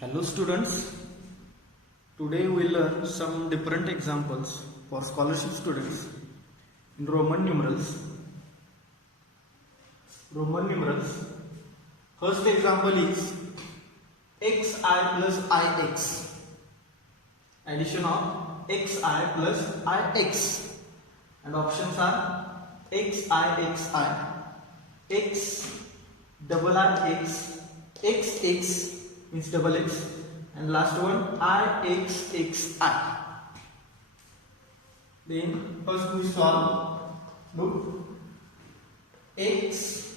Hello students, today we will learn some different examples for scholarship students in Roman numerals. First example is xi plus ix. Addition of xi plus ix. And options are xi, x, double ix, xx means double x, and last one ixxi. Then first we solve. Look, x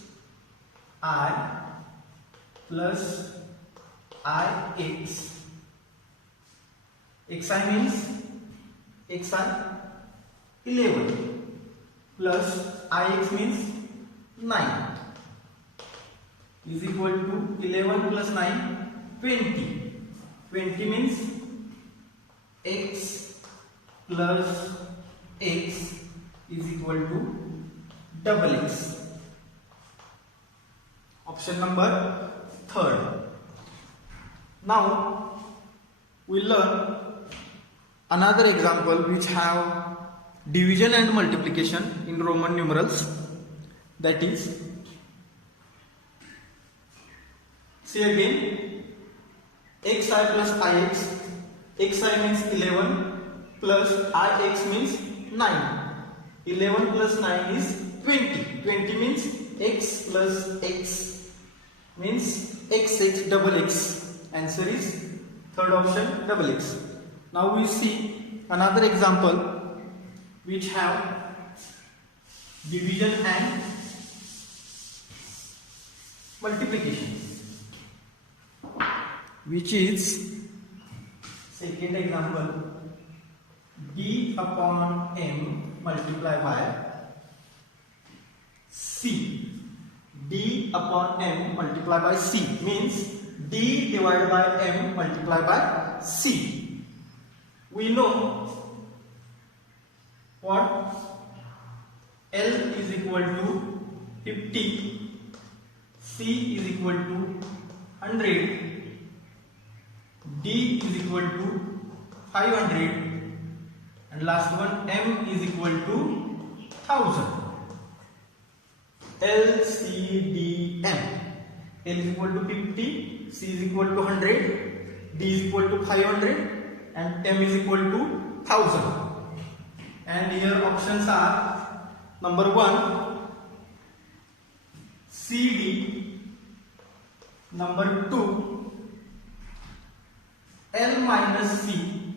I plus ix. Xi means xi 11 plus ix means 9 is equal to 11 plus 9 20. 20 means x plus x is equal to double x. Option number third. Now we learn another example which have division and multiplication in Roman numerals. That is, see again, xi plus ix. Xi means 11 plus ix means 9. 11 plus 9 is 20. 20 means x plus x means xx double x. Answer is third option, double x. Now we see another example which have division and multiplication, which is second example, d upon m multiplied by c. D upon m multiplied by c means d divided by m multiplied by c. We know what? L is equal to 50, c is equal to 100, d is equal to 500, and last one m is equal to 1000. L, C, D, M. L is equal to 50, C is equal to 100, D is equal to 500, and M is equal to 1000. And here options are number 1, CD, number 2, L minus C,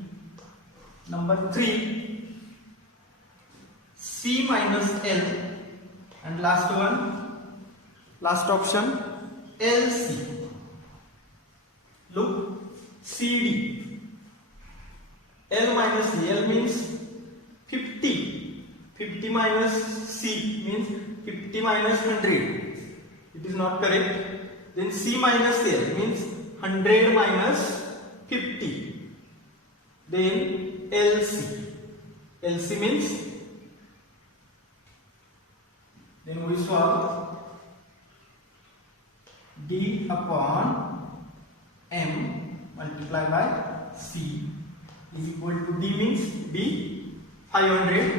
number 3, C minus L, and last option, LC. Look, CD, L minus C. L means 50. 50 minus C means 50 minus 100. It is not correct. Then C minus L means 100 minus 50. Then LC. LC means, then we solve d upon m multiplied by c is equal to d means d 500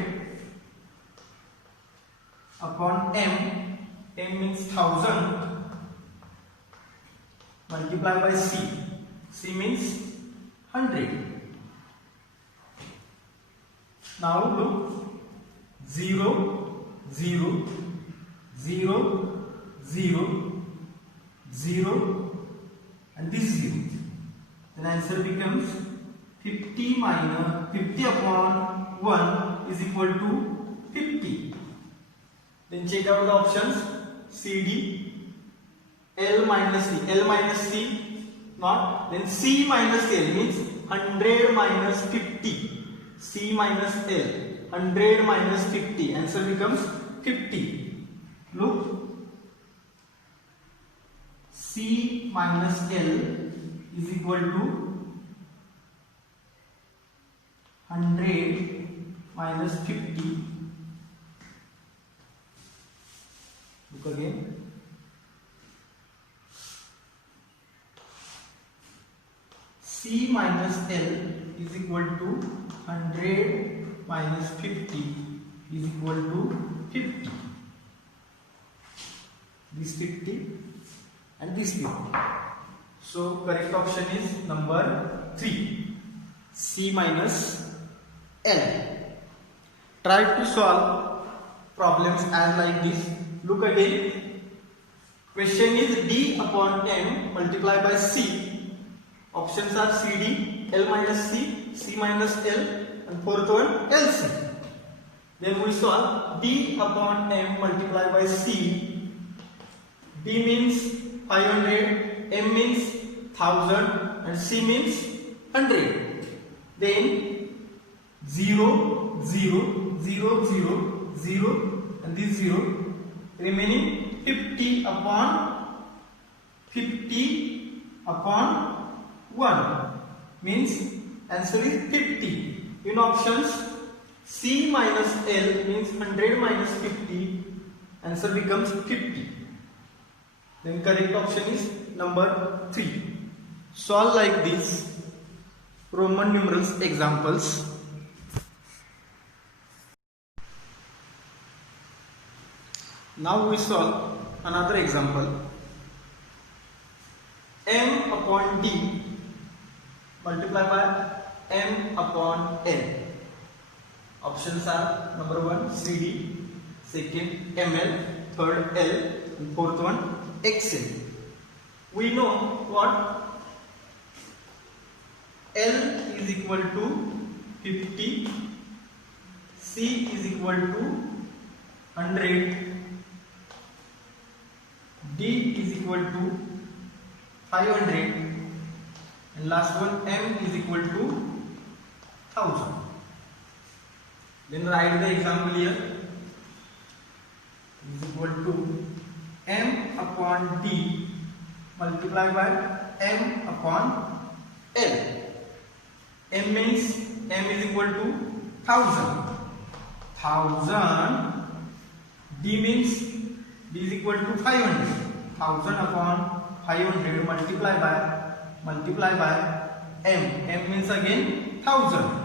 upon m means 1000 multiplied by c means 100. Now look, 0 0 0 0 0 and this 0. Then answer becomes 50 upon 1 is equal to 50. Then check out the options. CD, L minus C. L minus C not. Then C minus L means 100 minus 50. C minus L, 100 minus 50. Answer becomes 50. Look, C minus L is equal to 100 minus 50. Look again. C minus L is equal to 100 minus 50 is equal to 50. This 50 and this 50. So correct option is number 3. C minus L. Try to solve problems as like this. Look again. Question is D upon M multiplied by C. Options are CD, L minus C, C minus L, and fourth one LC. Then we solve D upon M multiplied by C. D means 500, M means 1000, and C means 100. Then 0, 0, 0, 0, 0, and this 0. Remaining 50 upon 1 means answer is 50. In options C minus L means 100 minus 50, answer becomes 50. Then correct option is number 3. Solve like this Roman numerals examples. Now we solve another example. M upon D multiplied by M upon L. Options are number 1 CD, second ML, third L, and fourth one XL. We know what L is equal to 50, C is equal to 100, D is equal to 500, and last one M is equal to 1000. Then write the example here. Is equal to M upon D multiplied by M upon L. M means M is equal to 1000. 1000. D means D is equal to 500. 1000 upon 500 multiplied by M. M means again 1000.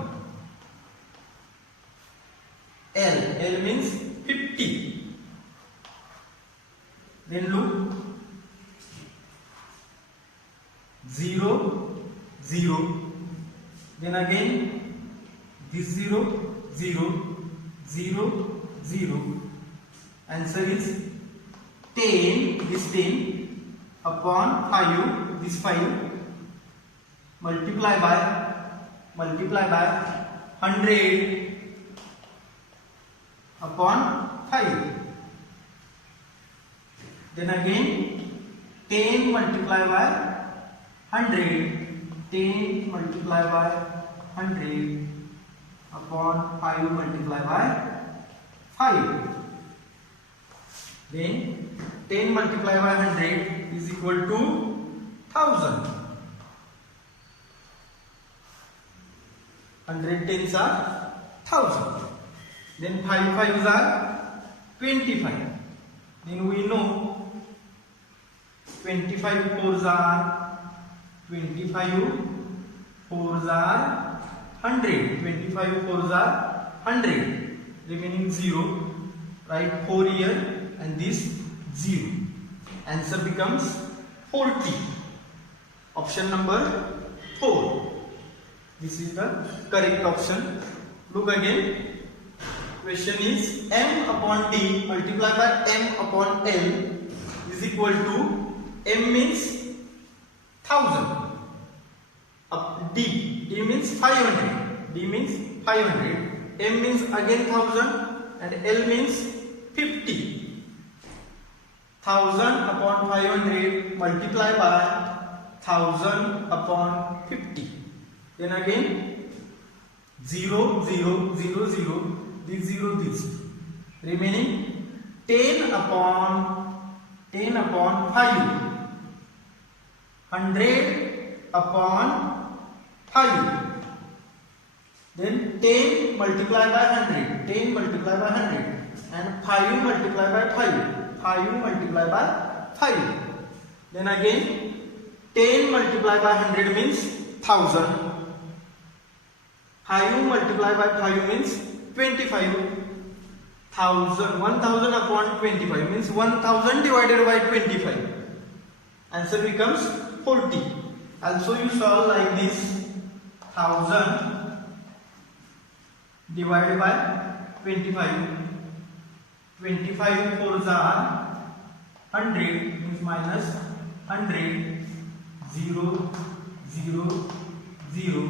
L means 50. Then look 0, 0. Then again this 0, 0, 0, 0. Answer is 10. This 10 upon 5. This 5 multiply by 100 upon 5. Then again 10 multiplied by 100. 10 multiplied by 100 upon 5 multiplied by 5. Then 10 multiplied by 100 is equal to 1000. 100 tens are 1000. Then 5 fives are 25. Then we know 25 fours are 25 fours are 100. 25 fours are 100. Remaining 0. Write 4 here and this 0. Answer becomes 40. Option number 4. This is the correct option. Look again. Question is M upon D multiplied by M upon L is equal to M means 1000. D means 500. D means 500. M means again 1000 and L means 50. 1000 upon 500 multiplied by 1000 upon 50. Then again 0, 0, 0, 0. This 0, this. Remaining 10 upon 5. 100 upon 5. Then 10 multiplied by 100. 10 multiplied by 100. And 5 multiplied by 5. 5 multiplied by 5. Then again 10 multiplied by 100 means 1000. 5 multiplied by 5 means 25. 1000 upon 25 means 1000 divided by 25. Answer becomes 40. Also you solve like this. 1000 divided by 25. 25 4s are 100 means minus 100. 0 0 0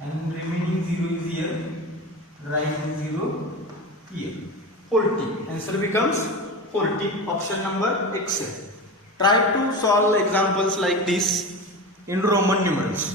and remaining 0 is here. Write 0 here. 40. Answer becomes 40. Option number X. Try to solve examples like this in Roman numerals.